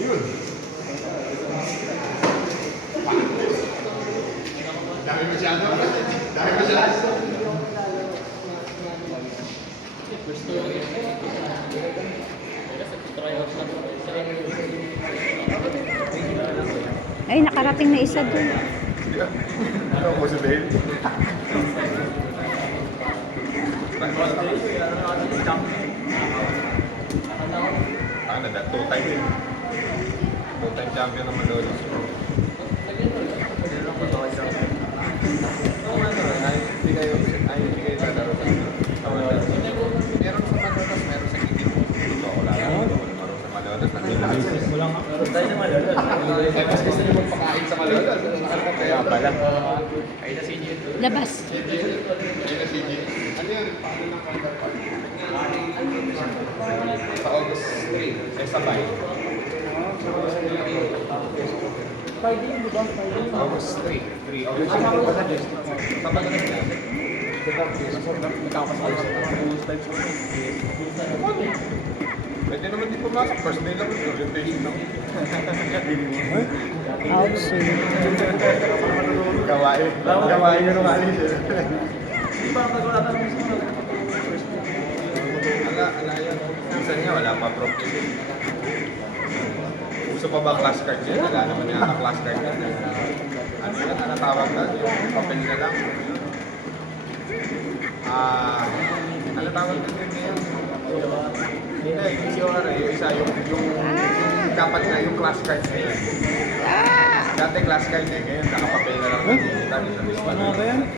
Yun. Dami masyado. Dami masyado. Ay, nakarating na isa dun. Ano ko sa Dale? Ano na, two-time eh. Two-time champion naman doon. Hindi kayo lalaro sa Malolos. Meron sa Malolos, meron sa Kikit. Ako lang. Meron sa Malolos. Mo lang ako. Tayo na Malolos. Eh, mas gusto niyo magpakain sa Malolos. Kaya pala. Ay na si Jin. Labas. Ano yan? Paano ng counterpart? Sa August 3. Sa sabay. August 3. 3 August 3. Sabay na yan. Pwede naman di pumasok. First day lang. Orientation lang. Ouch. Gawain. Gawain yun ng alis. Ala yan. Minsan nga wala pa problem. Gusto pa ba class card yan? Wala naman yung class card yan. Ano yan? Ano tawag na? Yung papel na lang. Ano tawag na yan? Hindi, yung isa, yung dapat na yung class card na yan. Dati class card eh, ngayon nakapapel na lang. Ano ba yan?